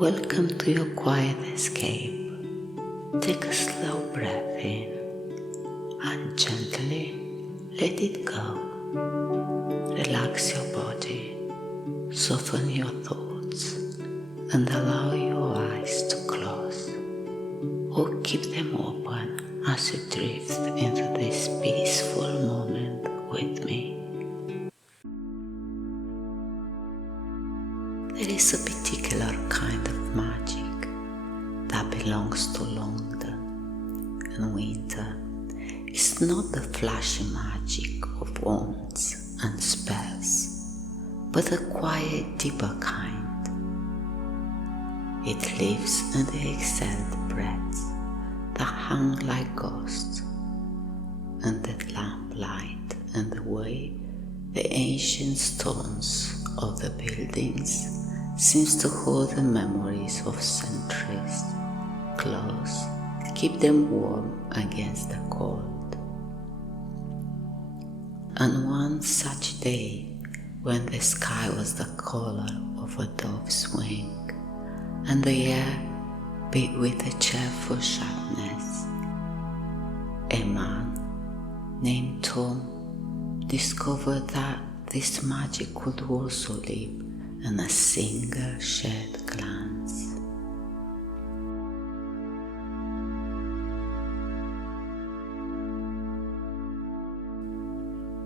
Welcome to your quiet escape. Take a slow breath in and gently let it go. Relax your body, soften your thoughts, and allow your eyes to close or keep them open as you drift into this peaceful moment with me. There is a particular kind of magic that belongs to London and winter. It's not the flashy magic of wands and spells, but a quiet, deeper kind. It lives in the exhaled breaths that hang like ghosts, and the lamplight and the way the ancient stones of the buildings seems to hold the memories of centuries close, keep them warm against the cold. And one such day, when the sky was the color of a dove's wing, and the air beat with a cheerful sharpness, a man named Tom discovered that this magic could also live in a single shared glance.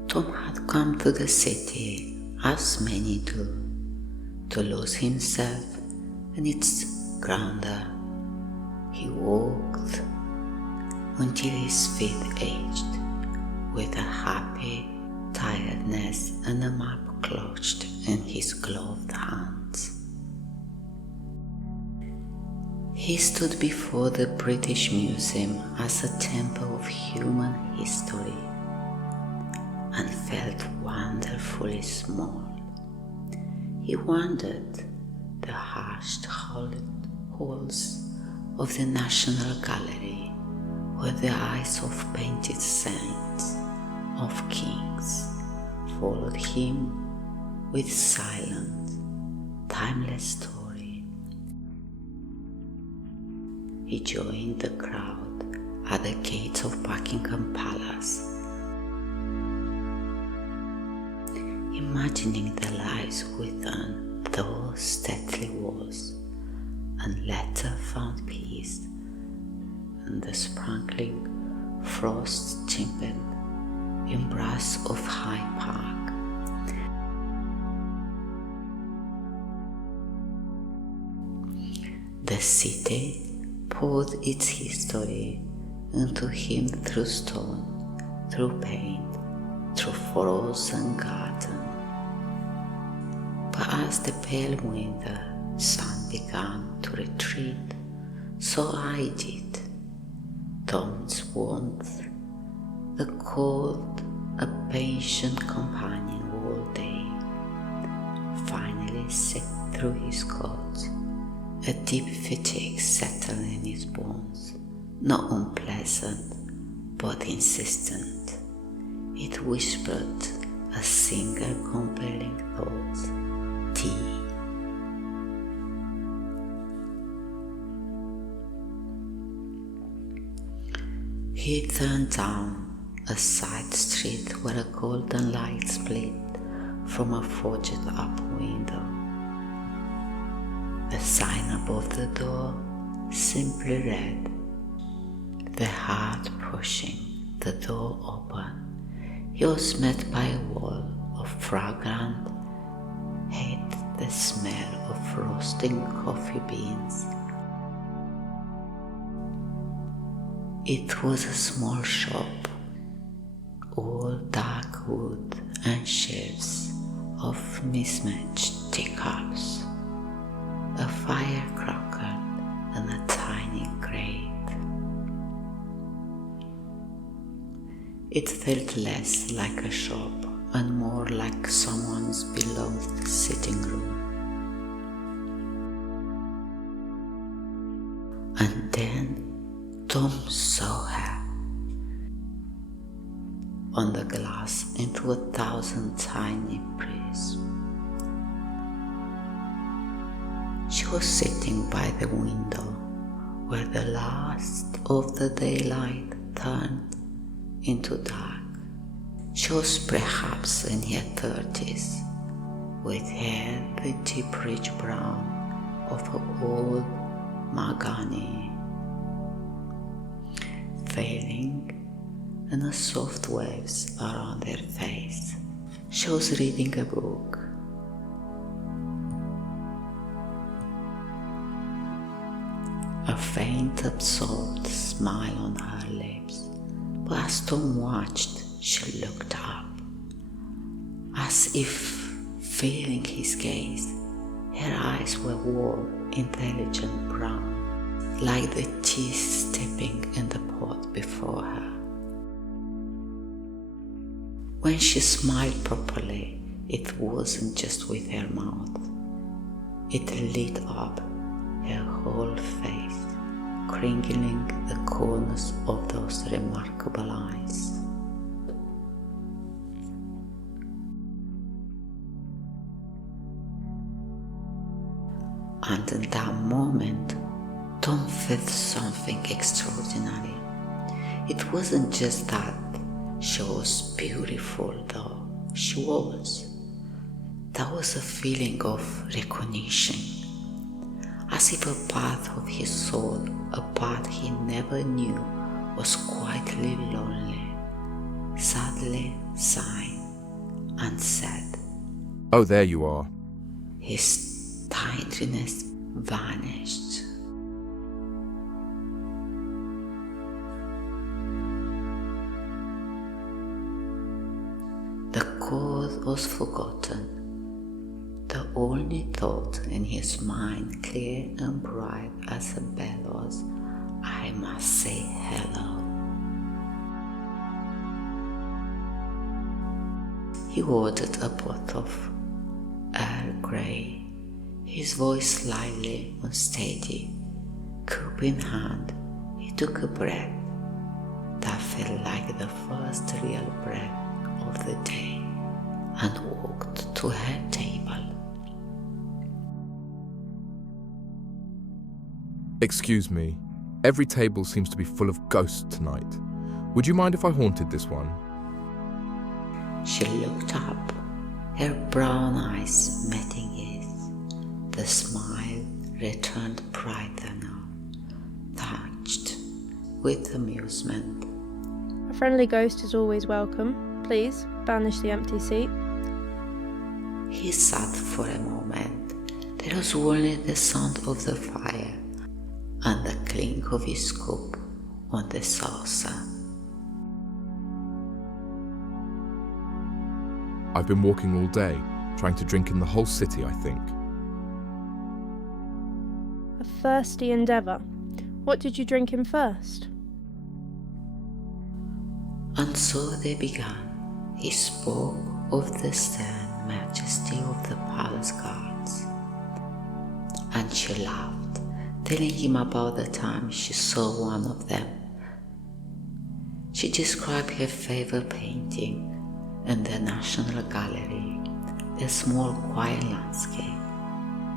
Tom had come to the city, as many do, to lose himself in its grandeur. He walked until his feet ached, with a happy tiredness and a map clutched in his gloved hands. He stood before the British Museum as a temple of human history and felt wonderfully small. He wandered the hushed halls of the National Gallery, where the eyes of painted saints of kings followed him with silent, timeless story. He joined the crowd at the gates of Buckingham Palace, imagining the lives within those stately walls, and later found peace in the sparkling, frost-timbered embrace of Hyde Park. The city poured its history into him through stone, through paint, through frozen garden. But as the pale winter sun began to retreat, so I did. Tom's warmth, the cold, a patient companion all day, finally set through his coat. A deep fatigue settled in his bones, not unpleasant, but insistent. It whispered a single compelling thought: tea. He turned down a side street where a golden light split from a forged-up window. The sign above the door simply read, "The heart pushing the door open." He was met by a wall of fragrant hate, the smell of roasting coffee beans. It was a small shop, all dark wood and shelves of mismatched teacups, a firecracker and a tiny grate. It felt less like a shop and more like someone's beloved sitting room. And then Tom saw her on the glass into 1,000 tiny prisms. She was sitting by the window where the last of the daylight turned into dark. She was perhaps in her 30s, with hair the deep rich brown of old mahogany, falling in the soft waves around her face. She was reading a book. A faint, absorbed smile on her lips, but as Tom watched, she looked up, as if feeling his gaze. Her eyes were warm, intelligent brown, like the teeth stepping in the pot before her. When she smiled properly, it wasn't just with her mouth. It lit up her whole face, crinkling the corners of those remarkable eyes. And in that moment, Tom felt something extraordinary. It wasn't just that she was beautiful, though she was. There was a feeling of recognition, as if a part of his soul, a part he never knew, was quietly lonely, sadly sighing, and said, "Oh, there you are." His tidiness vanished. The cause was forgotten. The only thought in his mind, clear and bright as a bell, was, I must say hello. He ordered a pot of Earl Grey, his voice slightly unsteady. Cup in hand, he took a breath that felt like the first real breath of the day, and walked to her table. "Excuse me, every table seems to be full of ghosts tonight. Would you mind if I haunted this one?" She looked up, her brown eyes meeting his. The smile returned brighter now, touched with amusement. "A friendly ghost is always welcome. Please, banish the empty seat." He sat for a moment. There was only the sound of the fire and the clink of his cup on the saucer. "I've been walking all day, trying to drink in the whole city, I think." "A thirsty endeavour. What did you drink in first?" And so they began. He spoke of the stern majesty of the palace guards, and she laughed, telling him about the time she saw one of them. She described her favorite painting in the National Gallery, the small quiet landscape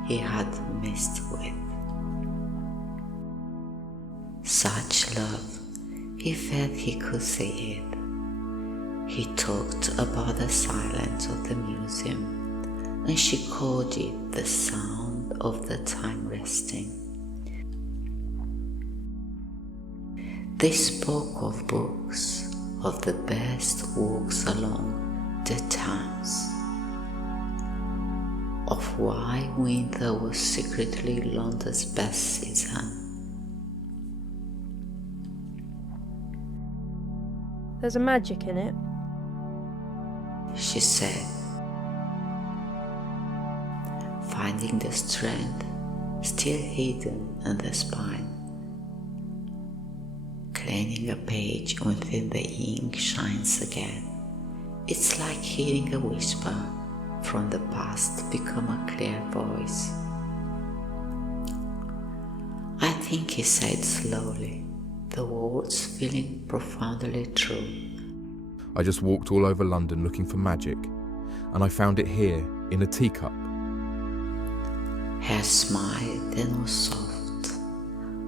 he had messed with. Such love, he felt he could see it. He talked about the silence of the museum, and she called it the sound of the time resting. They spoke of books, of the best walks along the Thames, of why winter was secretly London's best season. "There's a magic in it," she said, finding the strength still hidden in the spine. Cleaning a page until the ink shines again. It's like hearing a whisper from the past become a clear voice. I think he said slowly, the words feeling profoundly true. "I just walked all over London looking for magic, and I found it here in a teacup." Her smile then was soft,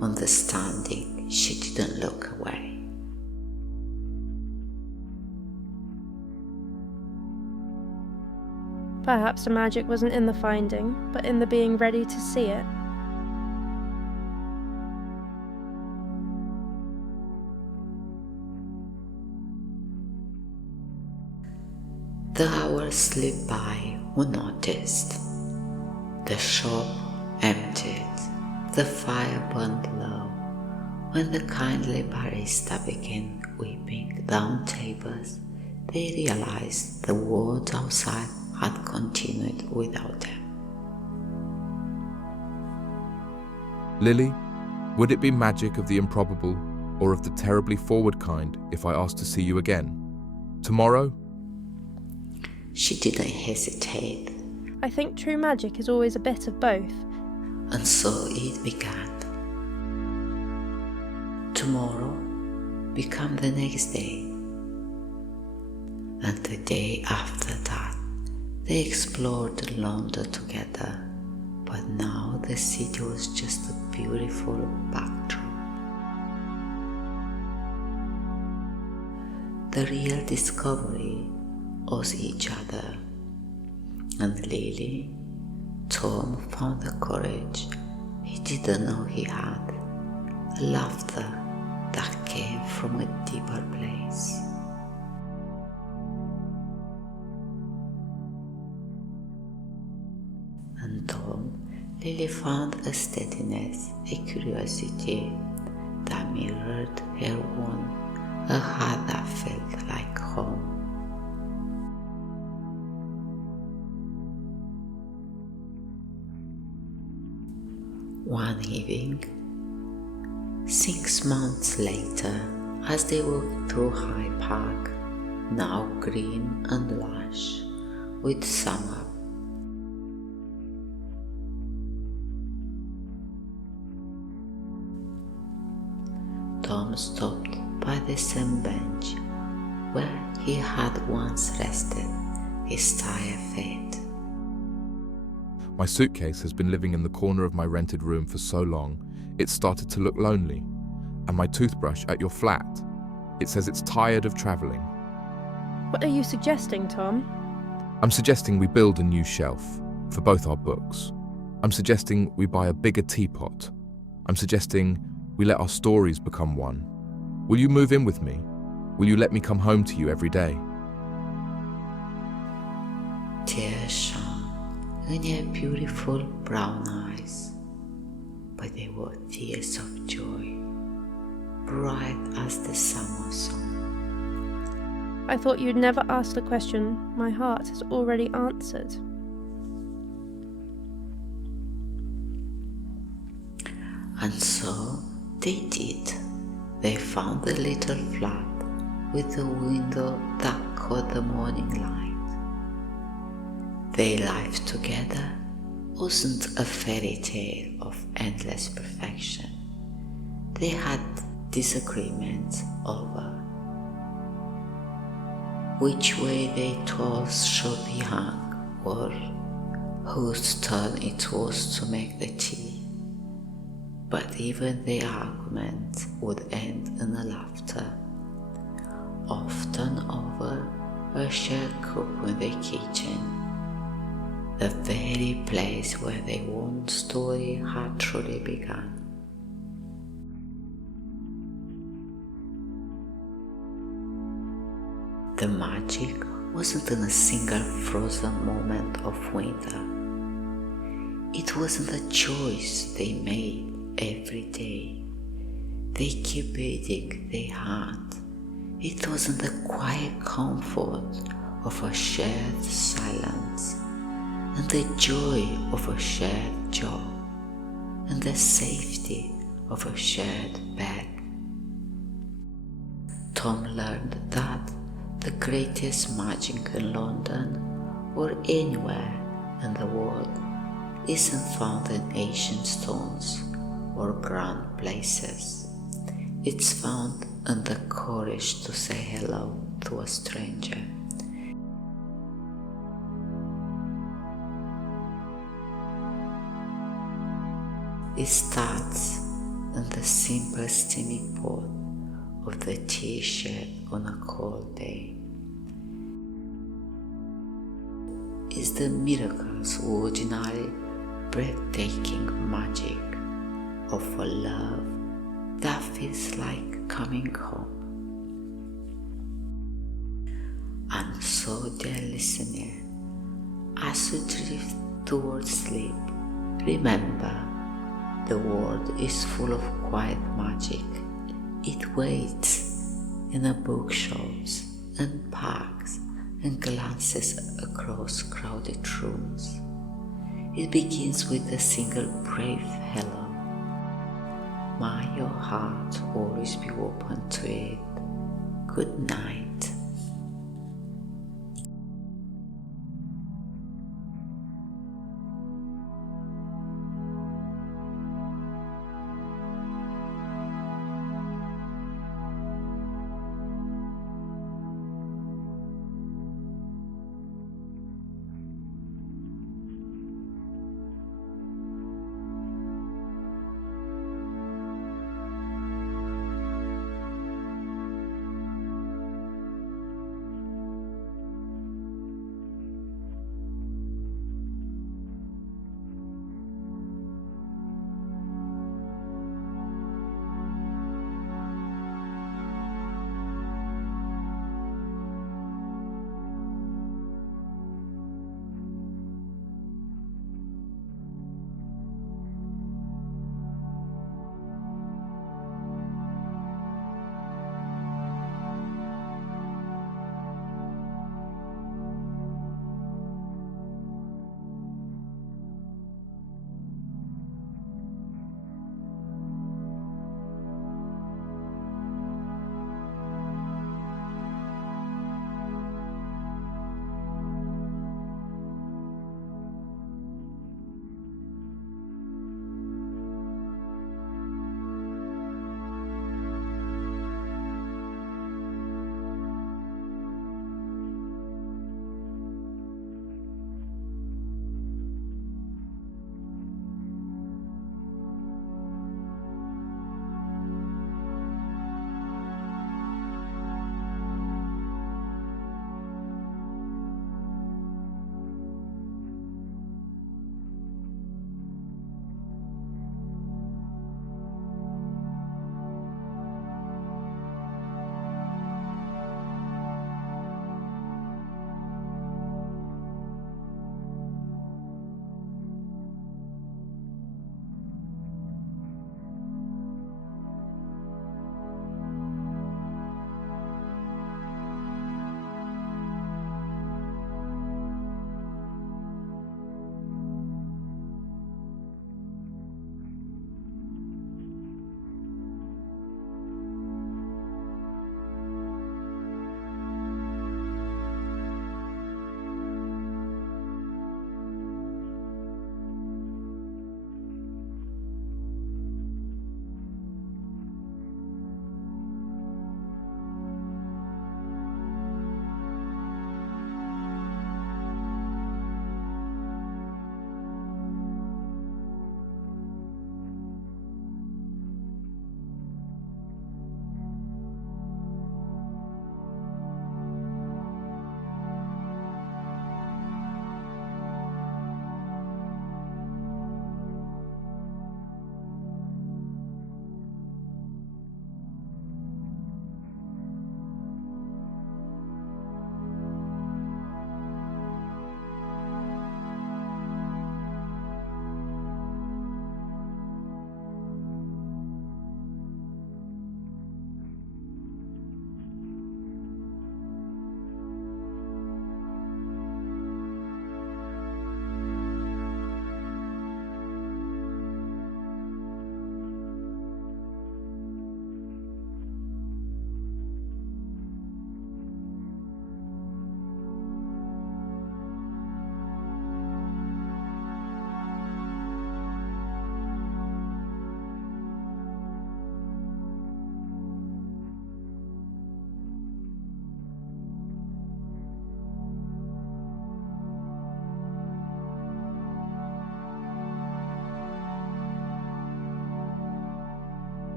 understanding she didn't look away. Perhaps the magic wasn't in the finding, but in the being ready to see it. The hours slipped by unnoticed. The shop emptied, the fire burned low, when the kindly barista began whipping down tables. They realized the world outside had continued without them. Lily, would it be magic of the improbable or of the terribly forward kind if I asked to see you again? Tomorrow? She didn't hesitate, I think true magic is always a bit of both. and so it began. Tomorrow became the next day, and the day after that they explored London together, but now the city was just a beautiful backdrop. The real discovery was each other, and Lily, Tom found the courage he didn't know he had, a laughter that came from a deeper place. And Tom, Lily found a steadiness, a curiosity that mirrored her own, a heart that felt like home. One evening, 6 months later, as they walked through Hyde Park, now green and lush with summer, Tom stopped by the same bench where he had once rested, his tired feet. My suitcase has been living in the corner of my rented room for so long, it's started to look lonely. And my toothbrush at your flat, it says it's tired of travelling. What are you suggesting, Tom? I'm suggesting we build a new shelf for both our books. I'm suggesting we buy a bigger teapot. I'm suggesting we let our stories become one. Will you move in with me? Will you let me come home to you every day? Tears shone in her beautiful brown eyes, but they were tears of joy, bright as the summer sun. I thought you'd never ask the question my heart has already answered. And so they did. They found the little flat with a window that caught the morning light. Their life together wasn't a fairy tale of endless perfection. They had disagreements over which way their toes should be hung or whose turn it was to make the tea. But even the argument would end in a laughter, often over a shared cook in the kitchen, the very place where their own story had truly begun. The magic wasn't in a single frozen moment of winter. It wasn't a choice they made every day. They kept beating their heart. It wasn't the quiet comfort of a shared silence, and the joy of a shared job, and the safety of a shared bed. Tom learned that the greatest magic in London or anywhere in the world isn't found in ancient stones or grand places. It's found in the courage to say hello to a stranger. It starts in the simple steaming pot of the tea shed on a cold day. It's the miracles, ordinary, breathtaking magic of a love that feels like coming home. And so, dear listener, as you drift towards sleep, remember, the world is full of quiet magic. It waits in the bookshelves and parks and glances across crowded rooms. It begins with a single brave hello. May your heart always be open to it. Good night.